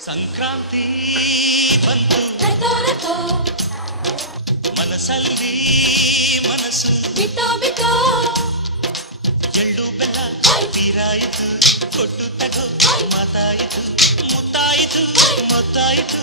ಸಂಕ್ರಾಂತಿ ಬಂತು ಮನಸ್ಸಲ್ಲಿ ಮನಸ್ಸು ಎಳ್ಳು ಬೆಲ್ಲ ತೀರಾಯಿತು ಕೊಟ್ಟು ತಗೋ ಮಾತಾಯಿತು ಮುತ್ತಾಯಿತು ಮೊತ್ತಾಯಿತು